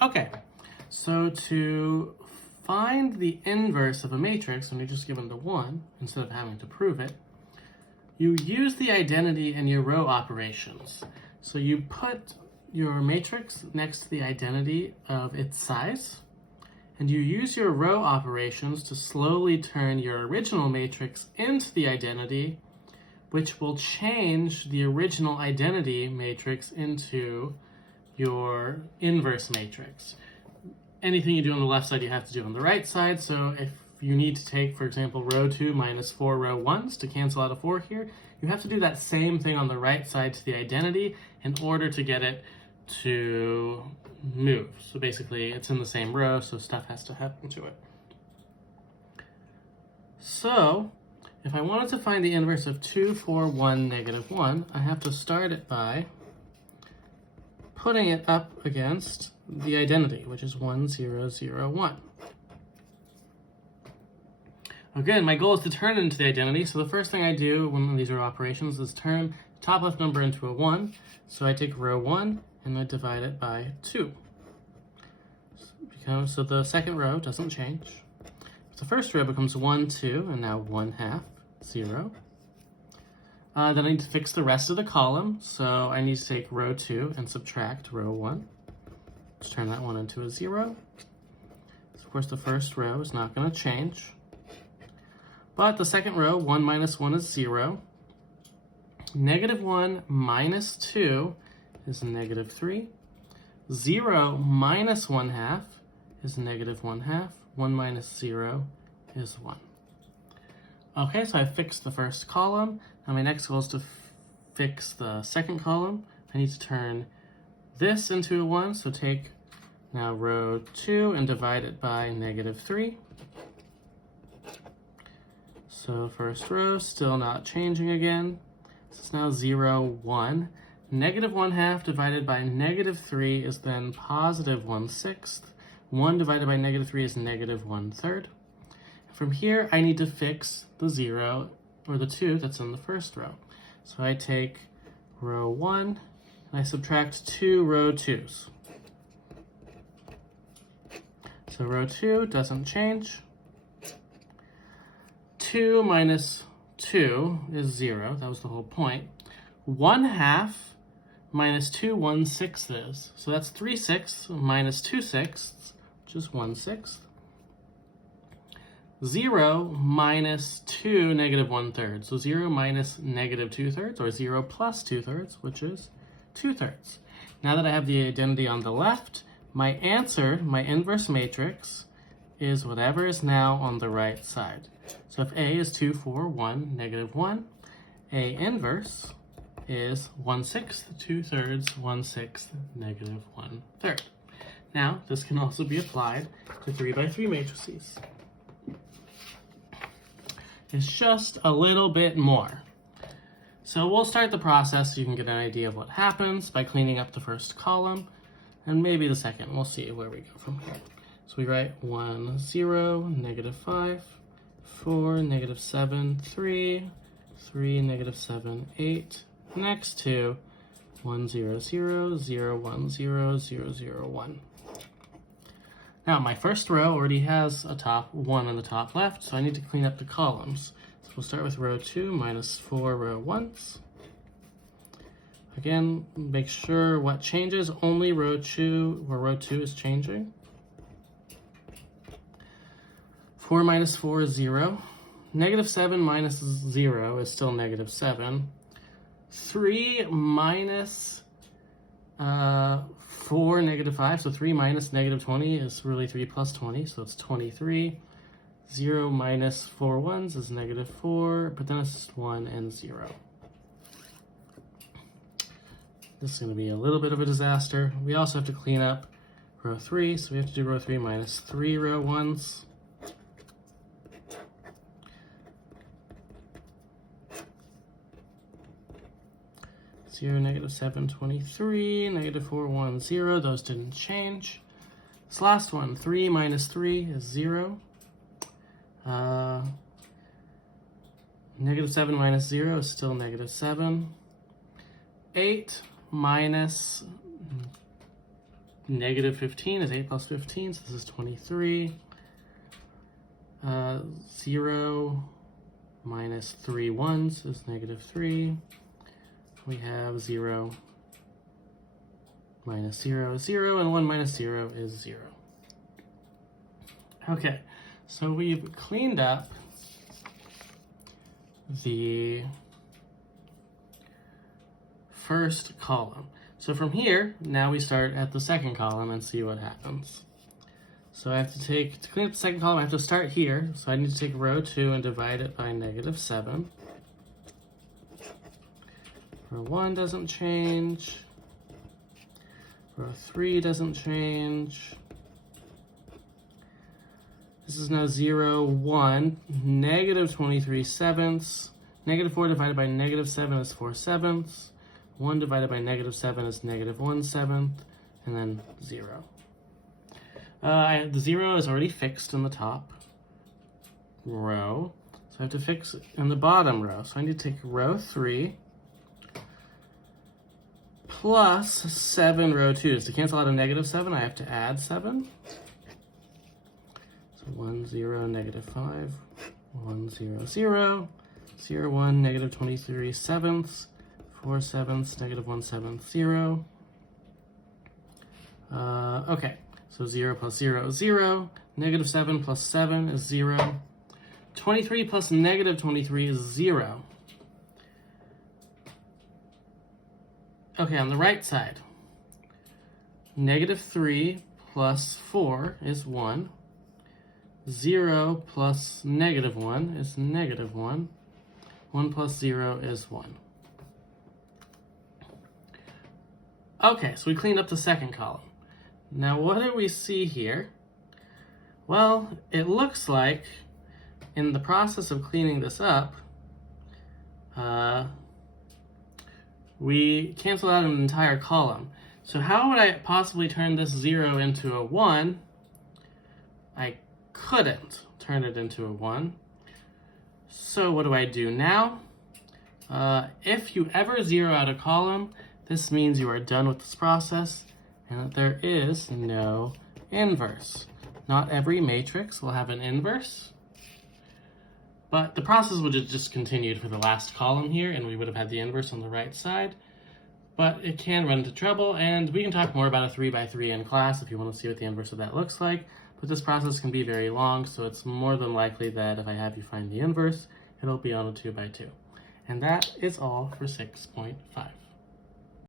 Okay, so to find the inverse of a matrix when you're just given the 1, instead of having to prove it, you use the identity in your row operations. So you put your matrix next to the identity of its size, and you use your row operations to slowly turn your original matrix into the identity, which will change the original identity matrix into your inverse matrix. Anything you do on the left side, you have to do on the right side. So if you need to take, for example, row 2 minus 4 row 1s to cancel out a 4 here, you have to do that same thing on the right side to the identity in order to get it to move. So basically, it's in the same row, so stuff has to happen to it. So if I wanted to find the inverse of 2, 4, 1, negative 1, I have to start it by putting it up against the identity, which is 1, 0, 0, 1. Again, my goal is to turn it into the identity, so the first thing I do when these are operations is turn the top left number into a 1. So I take row 1 and I divide it by 2. So the second row doesn't change. The first row becomes 1, 2, and now 1/2, 0. Then I need to fix the rest of the column, so I need to take row 2 and subtract row 1. Let's turn that one into a 0. So of course, the first row is not going to change. But the second row, 1 minus 1 is 0. Negative 1 minus 2 is negative 3. 0 minus 1/2 is negative 1/2. 1 minus 0 is 1. Okay, so I fixed the first column. Now my next goal is to fix the second column. I need to turn this into a 1, so take now row 2 and divide it by negative 3. So first row, still not changing again. This is now 0, 1. Negative 1/2 divided by negative 3 is then positive 1/6. 1 divided by negative 3 is negative 1/3. From here, I need to fix the 0, or the 2 that's in the first row. So I take row 1, and I subtract 2 row 2s. So row 2 doesn't change. 2 minus 2 is 0. That was the whole point. 1/2 minus 2 1/6 is. So that's 3/6 minus 2/6, which is 1/6. 0 minus 2 negative 1/3. So 0 minus negative 2/3, or 0 plus 2/3, which is 2/3. Now that I have the identity on the left, my answer, my inverse matrix, is whatever is now on the right side. So if A is 2, 4, 1, negative 1, A inverse is 1/6, 2/3, 1/6, negative 1/3. Now, this can also be applied to 3 by 3 matrices. It's just a little bit more. So we'll start the process so you can get an idea of what happens by cleaning up the first column, and maybe the second. We'll see where we go from here. So we write 1, 0, negative 5, 4, negative 7, 3, 3, negative 7, 8, next to 1, 0, 0, 0, 1, 0, 0, 0, 1. Now my first row already has a top 1 on the top left, so I need to clean up the columns. So we'll start with row 2 minus 4 row 1s. Again, make sure what changes, only row 2, where row 2 is changing. 4 minus 4 is 0. Negative 7 minus 0 is still negative 7. 3 minus 4, negative 5. So 3 minus negative 20 is really 3 plus 20, so it's 23. 0 minus 4 1s is negative 4, but then it's just 1 and 0. This is going to be a little bit of a disaster. We also have to clean up row 3, so we have to do row 3 minus 3 row 1s. 0, negative 7, 23, negative 4, 1, 0. Those didn't change. This last one, 3 minus 3 is 0. Negative 7 minus 0 is still negative 7. 8 minus negative 15 is 8 plus 15, so this is 23. 0 minus 3 ones is negative 3. We have 0 minus 0 is 0, and 1 minus 0 is 0. Okay, so we've cleaned up the first column. So from here, now we start at the second column and see what happens. So I have to clean up the second column, I have to start here. So I need to take row 2 and divide it by negative 7. Row 1 doesn't change. Row 3 doesn't change. This is now 0, 1, negative 23 sevenths. Negative 4 divided by negative 7 is 4 sevenths. 1 divided by negative 7 is negative 1 seventh. And then 0. The 0 is already fixed in the top row. So I have to fix it in the bottom row. So I need to take row 3 plus 7 row 2. To cancel out a negative 7, I have to add 7. So 1, 0, negative 5, 1, 0, 0, 0, 1, negative 23 sevenths, 4 sevenths, negative 1 seventh, 0. Okay, so 0 plus 0 is 0. Negative 7 plus 7 is 0. 23 plus negative 23 is 0. Okay, on the right side, negative 3 plus 4 is 1. 0 plus negative 1 is negative 1. 1 plus 0 is 1. Okay, so we cleaned up the second column. Now what do we see here? Well, it looks like in the process of cleaning this up, we cancel out an entire column. So how would I possibly turn this 0 into a 1? I couldn't turn it into a 1. So what do I do now? If you ever zero out a column, this means you are done with this process and that there is no inverse. Not every matrix will have an inverse, but the process would have just continued for the last column here, and we would have had the inverse on the right side. But it can run into trouble, and we can talk more about a 3x3 in class if you want to see what the inverse of that looks like. But this process can be very long, so it's more than likely that if I have you find the inverse, it'll be on a 2x2. And that is all for 6.5.